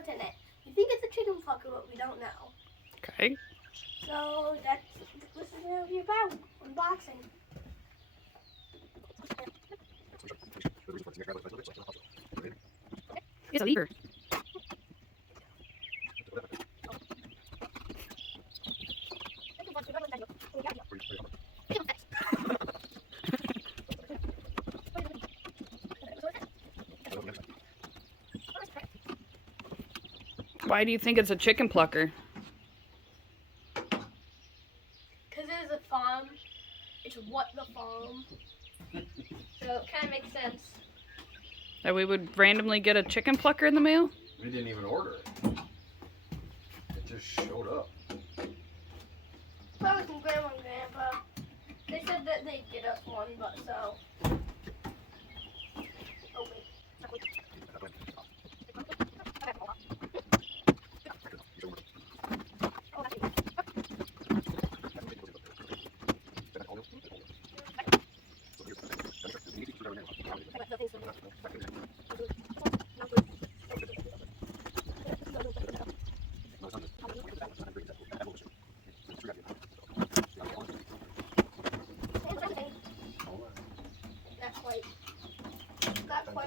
what's in it. We think it's a chicken plucker, but we don't know. Okay. So this is going to be about unboxing. It's a lever. Why do you think it's a chicken plucker? Because it is a farm. It's what the farm. So it kind of makes sense. That we would randomly get a chicken plucker in the mail? We didn't even order it. It just showed up. Probably from Grandma and Grandpa. They said that they'd get us one, but so. Oh, wait.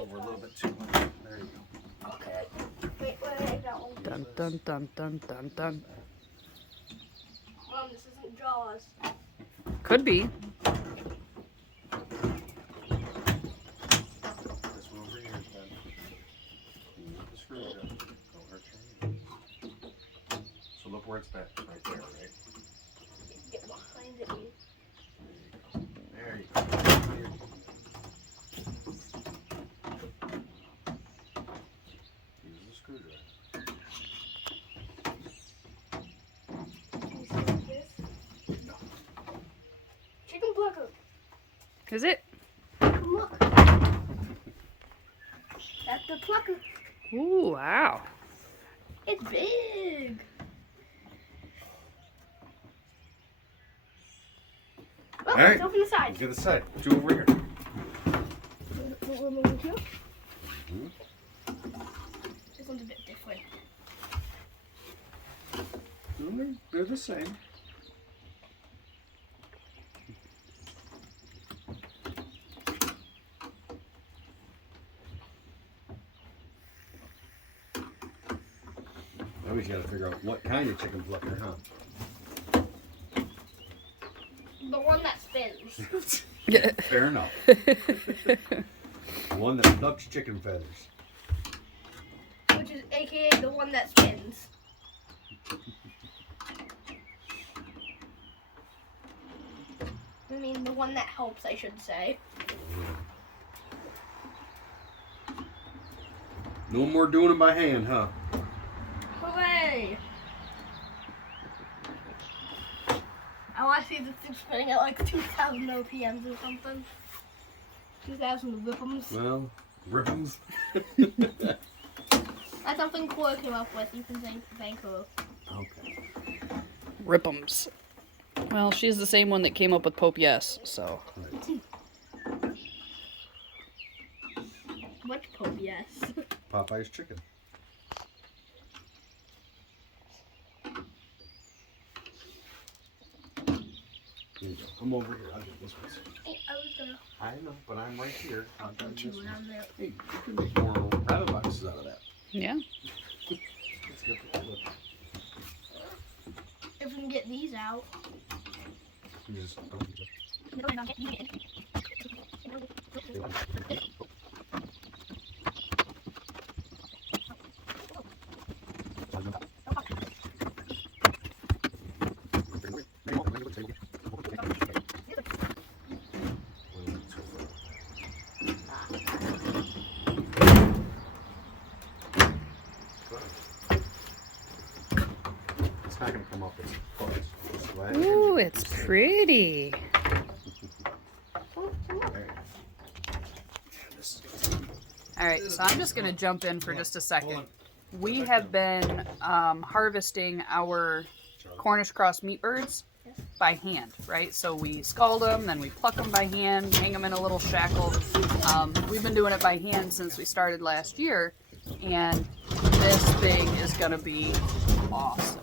Over a little bit too much. There you go. Okay. Wait, I got one. Dun dun dun dun dun dun. Mom, this isn't Jaws. Could be. This one over here is done. The screw down. Don't hurt your hand. So look where it's at. Right there, right? Get behind it. There you go. There you go. Use the screwdriver. No. Chicken plucker. Is it? Look. That's the plucker. Ooh, wow. It's big. Oh, All right. let's open the side. Get the side. Two over here. This one's a bit different. They're the same. Now we gotta figure out what kind of chicken plucker, huh? The one that spins. Fair enough. One that plucks chicken feathers. Which is aka the one that spins. I mean, the one that helps, I should say. No more doing them by hand, huh? Hooray! I want to see this thing spinning at like 2,000 RPMs or something. 2,000 rhythms. Well, ribbons. That's something Cora came up with. You can thank her. Okay. Rip'ems. Well, she's the same one that came up with Pope Yes, so. What Pope, yes. Popeye's chicken. Here you go. I'm over here. I'll get this one. Hey, I was gonna I know, but I'm right here. I'll go do chew this it one. on there. Hey, you can make more rabbit boxes out of that. Yeah. Let's get the look. If we can get these out. You just don't get It's not going to come up as close. Ooh, it's pretty. All right, so I'm just going to jump in for just a second. We have been harvesting our Cornish cross meat birds by hand, right? So we scald them, then we pluck them by hand, hang them in a little shackle. We've been doing it by hand since we started last year, and this thing is going to be awesome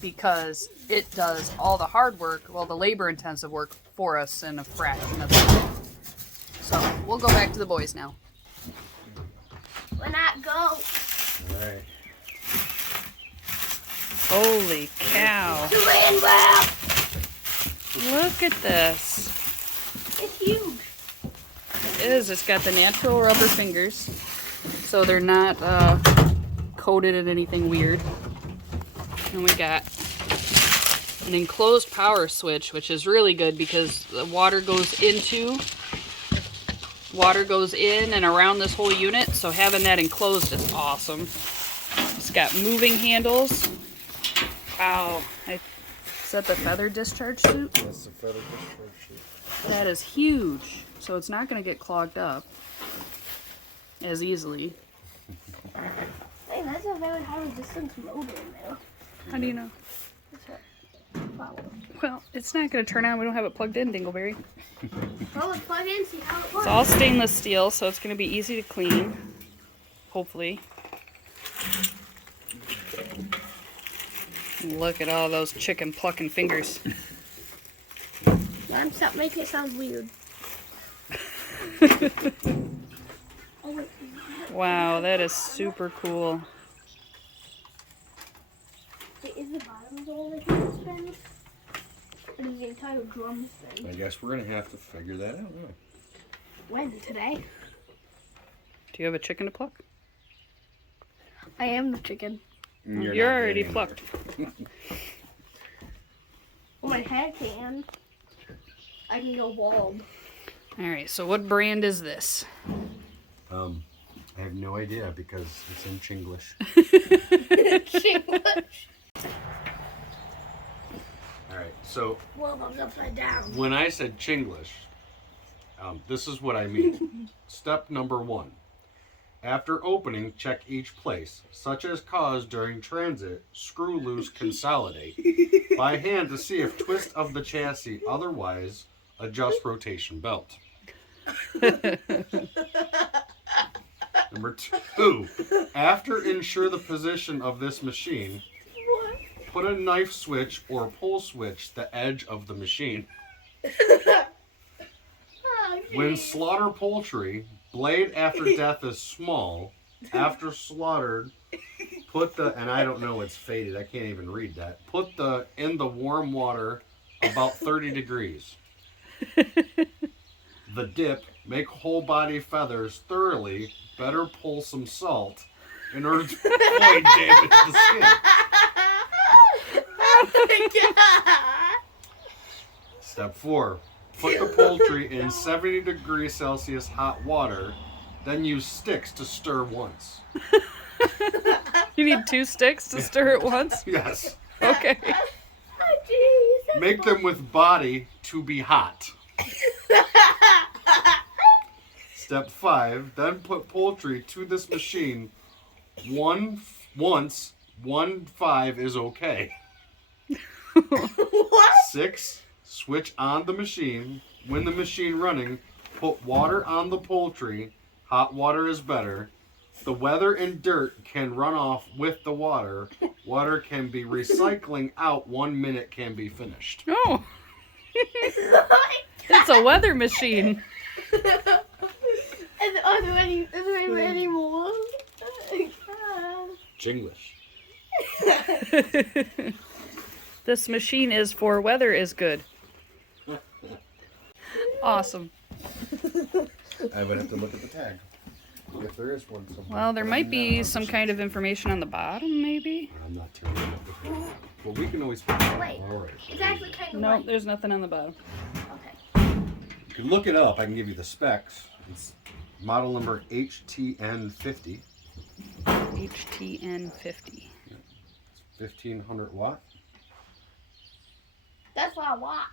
because it does all the hard work, well, the labor-intensive work for us in a fraction of the time. So we'll go back to the boys now. When I go. All right. Holy cow. Saran wrap! Look at this. It's huge. It is. It's got the natural rubber fingers, so they're not coated in anything weird. And we got an enclosed power switch, which is really good because the water goes in and around this whole unit, so having that enclosed is awesome. It's got moving handles. Wow. Is that the feather discharge chute? That's the feather discharge chute. That is huge, so it's not going to get clogged up as easily. Hey, that's a very high resistance motor in there. How do you know? Wow. Well, it's not going to turn on. We don't have it plugged in, Dingleberry. Well, let's plug in and see how it It's works. all stainless steel, so it's going to be easy to clean. Hopefully. Look at all those chicken plucking fingers. Mom, stop making it sound weird. Oh, wait. Wow, that is super cool. Wait, is the bottom of the only thing that's been? Or is the entire drum thing? I guess we're gonna have to figure that out. Huh? When? Today? Do you have a chicken to pluck? I am the chicken. You're already plucked. Well, my head can. I can go bald. Alright, so what brand is this? I have no idea because it's in Chinglish. All right, so Well, I'm upside down. when I said Chinglish, this is what I mean. Step number 1. After opening, check each place, such as cause during transit, screw loose, consolidate, by hand to see if twist of the chassis, otherwise adjust rotation belt. Number 2, after ensure the position of this machine, What? put a knife switch or pull switch the edge of the machine. When slaughter poultry, blade after death is small. After slaughtered, put the, and I don't know, it's faded, I can't even read that. Put the in the warm water about 30 degrees. The dip, make whole body feathers thoroughly, better pull some salt in order to avoid damage the skin. Oh my god! Step 4, put the poultry in 70 degrees Celsius hot water, then use sticks to stir once. You need 2 sticks to stir it once? Yes. Okay. Oh, jeez. That's Make them with body to be hot. Step 5, then put poultry to this machine once 1.5 is okay. What? 6, switch on the machine. When the machine running, put water on the poultry. Hot water is better. The weather and dirt can run off with the water. Water can be recycling out. 1 minute can be finished. Oh, it's a weather machine. Are there any more? Chinglish. This machine is for weather is good. Awesome. I would have to look at the tag. If there is one somewhere. Well, there might be some kind of information on the bottom, maybe? I'm not telling you what to do. Well, we can always find out. Wait. All right. It's actually kind of No, light. there's nothing on the bottom. Okay. You can look it up. I can give you the specs. It's model number HTN50. HTN50. It's 1500 watt. That's why I watch.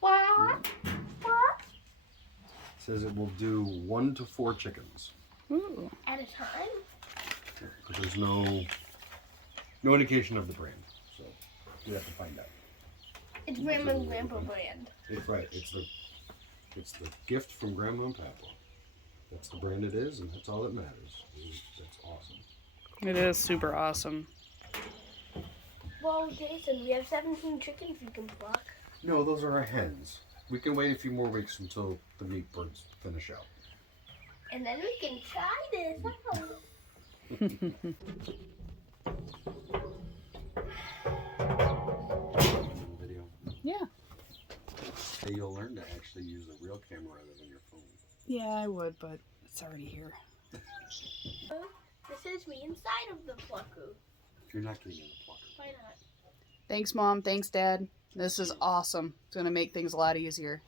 What? What? It says it will do 1 to 4 chickens. Ooh. At a time? But there's no indication of the brand, so we have to find out. It's Grandma and Grandpa brand. It's right. It's the gift from Grandma and Papa. That's the brand it is, and that's all that matters. That's awesome. It is super awesome. Well, Jason, we have 17 chickens you can pluck. No, those are our hens. We can wait a few more weeks until the meat birds finish out. And then we can try this out. Video. Yeah. Hey, you'll learn to actually use a real camera rather than your phone. Yeah, I would, but it's already here. This is me inside of the plucker. You're not getting in the plucker. Why not? Thanks, Mom. Thanks, Dad. This is awesome. It's going to make things a lot easier.